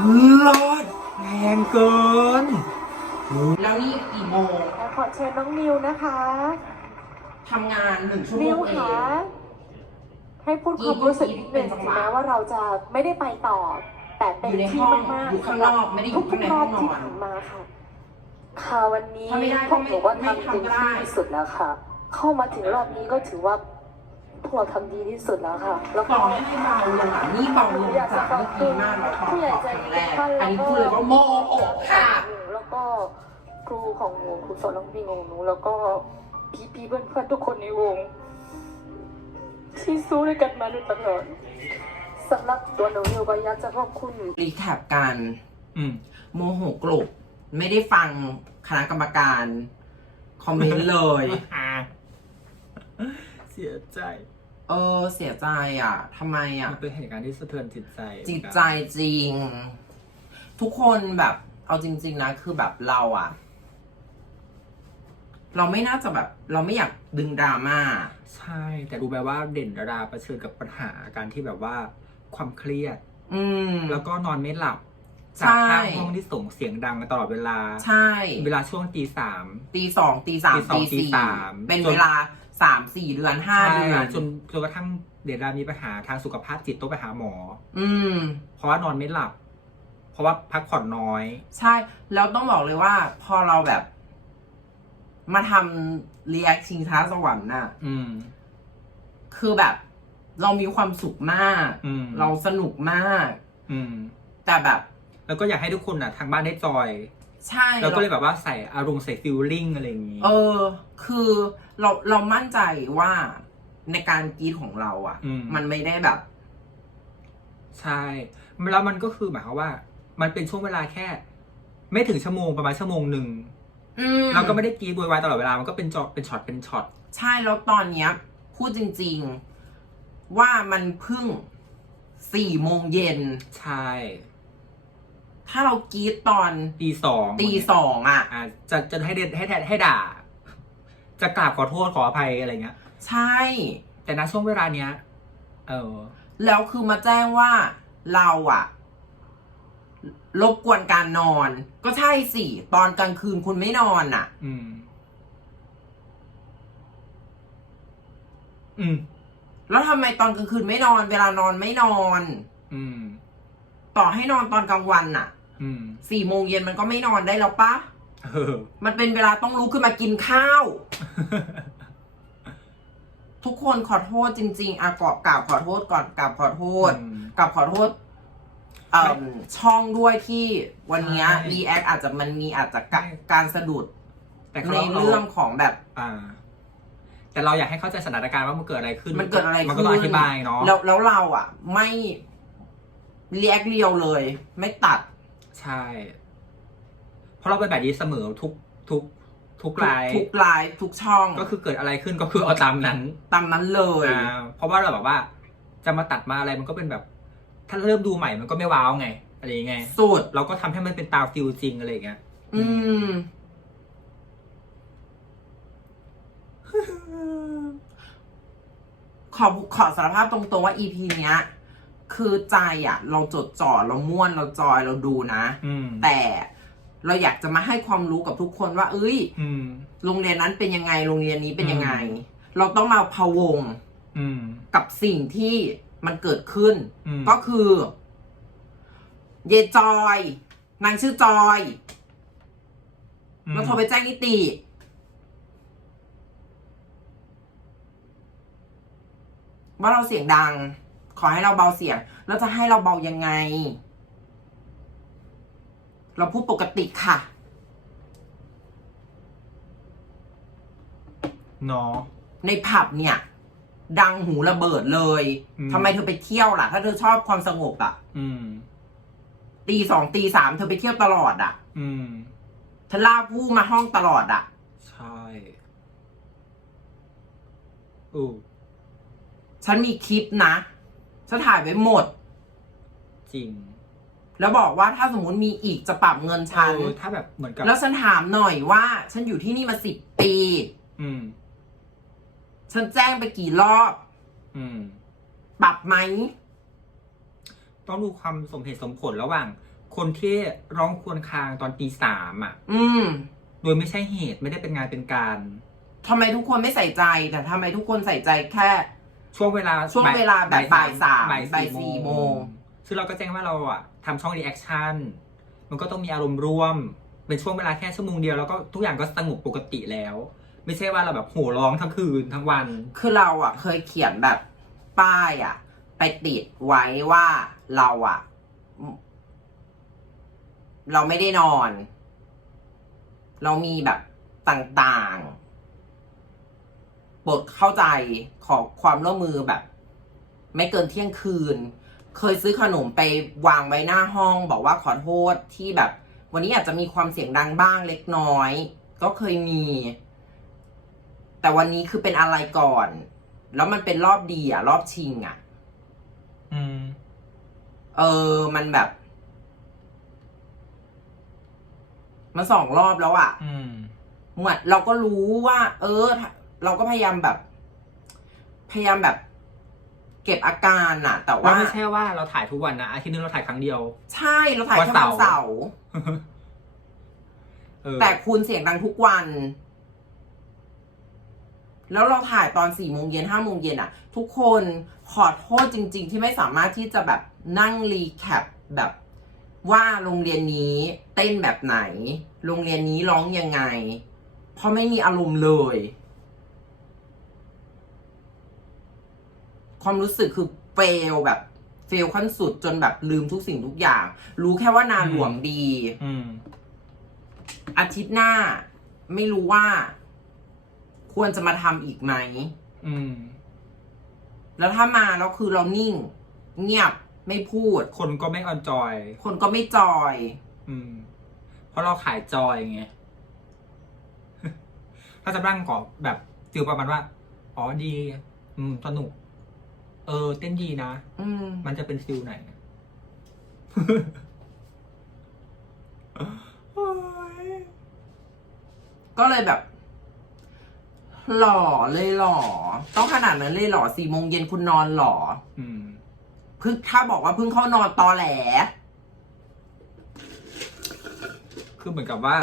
รอดแรงเกิน แล้วนี่กี่โมงขอเชิญน้องนิวนะคะ ทำงานหนึ่งชั่วโมนิวงเอคะง ให้พูดความรู้สึกนิดนึงเป็นจังถึหงวะแม้ว่าเราจะไม่ได้ไปต่อ แต่เต็มอยู่ในที่ห้องมากอยู่ๆข้างสำหนรับอกไม่ได้อยู่ทุกข้างในๆรห้ออบงนอนที่ผ่านมาค่ะค่ะวันนี้ถ้าไม่ได้พวกหนูว่าไม่ทำทำเต็มก็ได้ ที่ที่สุดแล้วค่ะ เข้ามาถึงรอบนี้ก็ถือว่าพ วกเราทำดีที่สุดแล้วค่ะ แล้วก็ต่อให้ให้เบาลงอะนี่เบาลงจากเมื่อกี้มากแล้วตอนผู้ใหญ่ขอใจครั้งดีแรกท่านอันแล้วนี้ก็พูดเลยว่าโมอกค่ะ แล้วก็ครูของหนูครูสอนร้องเพลงของหนูแล้วก็พี่ๆเพื่อนๆทุกคนในวง ที่สู้ด้วยกันมาโดยตลอดสำหรับตัวหนูนิวก็อยากจะขอบคุณ รีแคปกันอืม โมโหกลบไม่ได้ฟังคณะกรรมการ คอมเมนต์เลย เสียใจเออเสียใจอะทำไมอะ มันเป็นเหตุการณ์ที่สะเทือนจิตใจจิตใจจริง ทุกคนแบบเอาจริง ๆ นะ คือแบบเราอะ เราไม่น่าจะแบบ เราไม่อยากดึงดราม่า ใช่ แต่รู้ไหมว่าเด่นดาราเผชิญกับปัญหาการที่แบบว่าความเครียด อืม แล้วก็นอนไม่หลับใช่จากข้างห้องที่ส่งเสียงดังมาตลอดเวลา ใช่ เวลาช่วงตีสามตีสองตีสามตีสองตีตีสี่สามเป็นจนเวลา สามสี่เดือนห้าเดือนจนจนกระทั่งเด่นดารามีปัญหาทางสุขภาพจิตต้องไปหาหมอ อืม เพราะว่านอนไม่หลับ เพราะว่าพักผ่อนน้อย ใช่ แล้วต้องบอกเลยว่าพอเราแบบ มาทำรีแอคชิงช้าสวรรค์น่ะ อืม คือแบบ เรามีความสุขมาก อืมเราสนุกมาก อืม แต่แบบ แล้วก็อยากให้ทุกคนอะ ทางบ้านได้จอย ใช่แล้วก็เลยแบบว่าใส่อารมณ์ใส่ฟิลลิ่งอะไรอย่างนี้ เออ คือเราเรามั่นใจว่าในการกรีดของเราอะ่ะ อืม มันไม่ได้แบบ ใช่ แล้วมันก็คือหมายความว่า มันเป็นช่วงเวลาแค่ ไม่ถึงชั่วโมงประมาณชั่วโมงหนึ่งอืมเราก็ไม่ได้กรีดโวยวายตลอดเวลามันก็เป็นจอเป็นช็อตเป็นช็อตใช่แล้วตอนเนี้ยพูดจริง ๆ ว่ามันเพึ่งสี่โมงเย็น ใช่ ถ้าเรากรีดตอนตีสองตีสองอะ อ่าจะจะให้เด็ดให้แทให้ด่า จะกราบขอโทษขออภัยอะไรเงี้ย ใช่ แต่ณช่วงเวลาเนี้ย เออ แล้วคือมาแจ้งว่าเราอะรบกวนการนอน ก็ใช่สิตอนกลางคืนคุณไม่นอนอะอืม อืม แล้วทำไมตอนกลางคืนไม่นอน เวลานอนไม่นอน อืม ต่อให้นอนตอนกลางวันอะ อืมสี่โมงเย็นมันก็ไม่นอนได้แล้วปะเออ มันเป็นเวลาต้องลุกขึ้นมากินข้าว ทุกคนขอโทษจริง ๆอะกอบกราบขอโทษก่อนกราบขอโทษอืมกับขอโทษเอิ่มช่องด้วยที่วันเนี้ยใช่รีแอคอาจจะมันมีอาจจะกะการสะดุดแต่ในเขาเรื่องของแบบ อ่า แต่เราอยากให้เข้าใจสถานการณ์ว่ามันเกิดอะไรขึ้นมันเกิดอะไรมันขึ้ก็นต้องอธิบายเนาะ แล้วแล้วเราอะ ไม่รีแอคเรียวเลย ไม่ตัด ใช่ เพราะเราเป็นแบบนี้เสมอทุกทุกทุกไลน์ทุกไลฟ์ทุกช่องก็คือเกิดอะไรขึ้นก็คือเอาตามนั้น ตามนั้นเลยอ่าเพราะว่าเราแบบว่า จะมาตัดมาอะไรมันก็เป็นแบบ ถ้าเริ่มดูใหม่มันก็ไม่ว้าวไง อะไรอย่างเงี้ยสุดเราก็ทำให้มันเป็นตามฟิลจริงอะไรอย่างเงี้ยอืม ขอขอสารภาพตรงๆว่า EP เนี้ย คือใจอะ เราจดจ่อเราม่วนเราจอยเราดูนะ อืมแต่เราอยากจะมาให้ความรู้กับทุกคนว่า เอ้ย อืม โรงเรียนนั้นเป็นยังไง โรงเรียนนี้เป็นยังไง อืม เราต้องมาพะวงอืมกับสิ่งที่มันเกิดขึ้น อืมก็คือเยจอย นางชื่อจอยเราโทรไปแจ้งนิติ ว่าเราเสียงดัง ขอให้เราเบาเสียง แล้วจะให้เราเบายังไง เราพูดปกติค่ะ เนาะ ในผับเนี่ย ดังหูระเบิดเลยอืม ทำไมเธอไปเที่ยวล่ะ ถ้าเธอชอบความสงบอะอืม ตีสองตีสามเธอไปเที่ยวตลอดอะอืม เธอลากผู้มาห้องตลอดอะใช่อู้ฉันมีคลิปนะ ฉันถ่ายไว้หมด จริงแล้วบอกว่าถ้าสมมติมีอีกจะปรับเงินฉัน เออถ้าแบบเหมือนกับแล้วฉันถามหน่อยว่า ฉันอยู่ที่นี่มาสิบปี อืม ฉันแจ้งไปกี่รอบ อืม ปรับไหม ต้องดูความสมเหตุสมผลระหว่าง คนที่ร้องครวรครางตอนตีสามอะ อืมโดยไม่ใช่เหตุไม่ได้เป็นงานเป็นการ ทำไมทุกคนไม่ใส่ใจ แต่ทำไมทุกคนใส่ใจแค่ ช่วงเวลาช่วงเวลาแบบบ่ายสามบ่ายบ่ายสี่สี่โมโมง ง ซึ่งเราก็แจ้งว่าเราอะทำช่องรีแอคชั่น มันก็ต้องมีอารมณ์ร่วม เป็นช่วงเวลาแค่ชั่วโมงเดียวแล้วก็ทุกอย่างก็สงบปกติแล้ว ไม่ใช่ว่าเราแบบโห่ร้องทั้งคืนทั้งวัน คือเราอะเคยเขียนแบบป้ายอะ ไปติดไว้ว่าเราอะ เราไม่ได้นอน เรามีแบบต่างๆ โปรดเข้าใจขอความร่วมมือแบบ ไม่เกินเที่ยงคืน เคยซื้อขนมไปวางไว้หน้าห้อง บอกว่าขอโทษที่แบบ วันนี้อาจจะมีความเสียงดังบ้างเล็กน้อย ก็เคยมี แต่วันนี้คือเป็นอะไรก่อน แล้วมันเป็นรอบดีอะรอบชิงอะอืม เออ มันแบบ มันสองรอบแล้วอะอืม เหมือนเราก็รู้ว่า เออ เราก็พยายามแบบ พยายามแบบ เก็บอาการอะแต่ว่าว่า ไม่ใช่ว่าเราถ่ายทุกวันนะอาทิตย์นึงเราถ่ายครั้งเดียว ใช่เราถ่ายแค่วัวันนเสาเสาร์ร์เออแต่คุณเสียงดังทุกวัน แล้วเราถ่ายตอนสี่โมงเย็นห้าโมงเย็นอะทุกคนขอโทษจริง ๆ ที่ไม่สามารถที่จะแบบนั่งรีแคปแบบว่าโรงเรียนนี้เต้นแบบไหน โรงเรียนนี้ร้องยังไง เพราะไม่มีอารมณ์เลย ความรู้สึกคือเฟลแบบเฟลขั้นสุดจนแบบลืมทุกสิ่งทุกอย่าง รู้แค่ว่านาหลวงดี อืม อาทิตย์หน้า ไม่รู้ว่า ควรจะมาทำอีกไหม อืม แล้วถ้ามาแล้วคือเรานิ่ง เงียบไม่พูด คนก็ไม่ออนจอย คนก็ไม่จอย อืม เพราะเราขายจอยไง ถ้าจะนั่งก่อแบบฟิลประมาณว่า อ๋อดี อืม สนุก เออ เต้นดีนะ อืมมันจะเป็นฟิลไหน โอ๊ยก็เลยแบบ หล่อเลยหล่อ ต้องขนาดนั้นเลยหล่อสี่โมงเย็นคุณนอนหล่ออืม เพิ่งถ้าบอกว่าเพิ่งเข้านอนตอแหล คือเหมือนกับว่า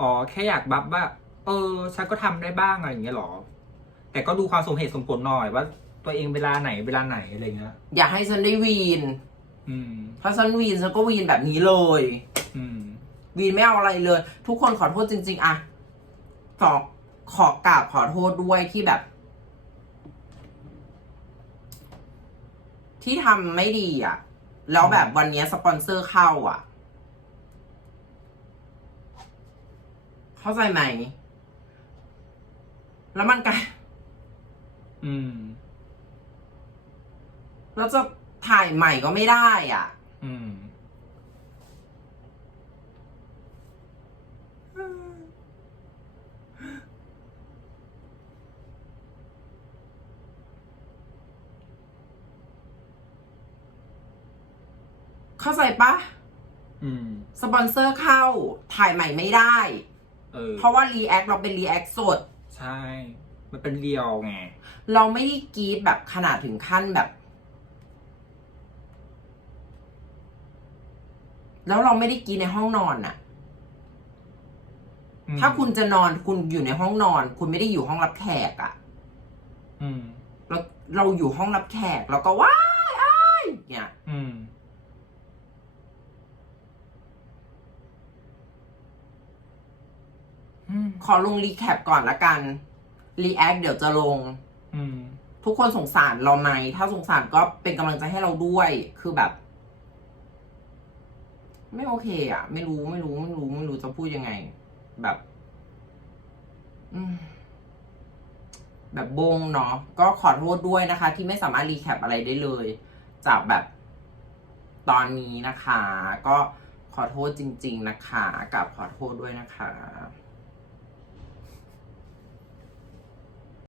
อ๋อ แค่อยากบัฟว่า เออ ฉันก็ทำได้บ้างอะไรอย่างเงี้ยหรอ แต่ก็ดูความสมเหตุสมผลหน่อยว่า ตัวเองเวลาไหนเวลาไหนอะไรเงี้ย อยากให้ฉันได้วีน อืม ถ้าฉันวีนฉันก็วีนแบบนี้เลย อืม วีนไม่เอาอะไรเลย ทุกคนขอโทษจริง ๆอะขอขอกราบขอโทษด้วยที่แบบ ที่ทำไม่ดีอะแล้วแบบวันเนี้ยสปอนเซอร์เข้าอะเข้าใจไหม แล้วมันกลาย อืม แล้วจะถ่ายใหม่ก็ไม่ได้อะ อืม เข้าใจปะอืม สปอนเซอร์เข้าถ่ายใหม่ไม่ได้ เออ เพราะว่ารีแอคเราเป็นรีแอคสด ใช่ มันเป็นเรียวไง เราไม่ได้กรีดแบบขนาดถึงขั้นแบบ แล้วเราไม่ได้กรีดในห้องนอนน่ะอืมถ้าคุณจะนอนคุณอยู่ในห้องนอน คุณไม่ได้อยู่ห้องรับแขกอะ่ะอืมเราเราอยู่ห้องรับแขกแล้วก็ว้ายอ้ายเนี่ยอืมอืมขอลงรีแคปก่อนละกัน รีแอคเดี๋ยวจะลงอืมทุกคนสงสารเราไหม ถ้าสงสารก็เป็นกำลังใจให้เราด้วย คือแบบ ไม่โอเคอะไม่รู้ไม่รู้ไม่รู้ไม่รู้จะพูดยังไง แบบแบบบงเนาะก็ขอโทษด้วยนะคะ ที่ไม่สามารถรีแคปอะไรได้เลย จากแบบตอนนี้นะคะ ก็ขอโทษจริง ๆ นะคะกับขอโทษด้วยนะคะ